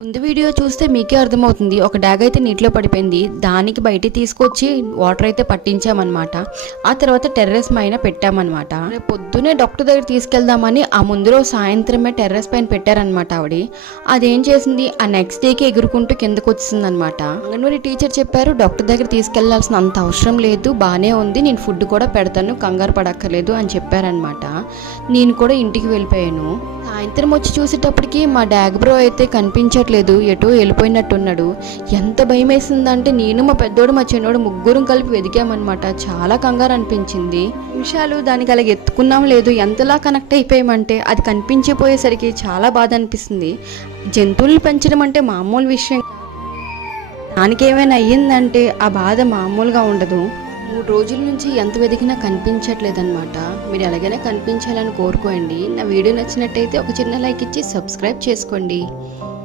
ముందు వీడియో చూస్తే మీకే అర్థమవుతుంది. ఒక డాగ్ అయితే నీటిలో పడిపోయింది. దానికి బయట తీసుకొచ్చి వాటర్ అయితే పట్టించామన్నమాట. ఆ తర్వాత టెర్రస్ పైన పెట్టామన్నమాట. రేపు పొద్దునే డాక్టర్ దగ్గర తీసుకెళ్దామని ఆ ముందు రోజు సాయంత్రమే టెర్రస్ పైన పెట్టారనమాట ఆవిడ. అదేం చేసింది? ఆ నెక్స్ట్ డేకి ఎగురుకుంటూ కిందకు వచ్చింది అనమాట అంగన్వాడీ టీచర్ చెప్పారు డాక్టర్ దగ్గర తీసుకెళ్ళాల్సిన అంత అవసరం లేదు. బాగానే ఉంది. నేను ఫుడ్ కూడా పెడతాను. కంగారు పడక్కర్లేదు అని చెప్పారనమాట నేను కూడా ఇంటికి వెళ్ళిపోయాను. సాయంత్రం వచ్చి చూసేటప్పటికి మా డాగ్ బ్రో అయితే కనిపించట్లేదు ఎటో వెళ్ళిపోయినట్టున్నాడు. ఎంత భయం వేసిందంటే నేను మా పెద్దోడు మా చిన్నోడు ముగ్గురం కలిపి వెదికామన్నమాట చాలా కంగారు అనిపించింది నిమిషాలు దానికి అలా ఎత్తుకున్నాం లేదు ఎంతలా కనెక్ట్ అయిపోయామంటే అది కనిపించిపోయేసరికి చాలా బాధ అనిపిస్తుంది జంతువులు పెంచడం అంటే మామూలు విషయం దానికి ఏమైనా అయ్యిందంటే ఆ బాధ మామూలుగా ఉండదు. మూడు రోజుల నుంచి ఎంత వెతికినా కనిపించట్లేదన్నమాట. మీరు ఎలాగైనా కనిపించాలని కోరుకోండి. నా వీడియో నచ్చినట్టయితే ఒక చిన్న లైక్ ఇచ్చి సబ్స్క్రైబ్ చేసుకోండి.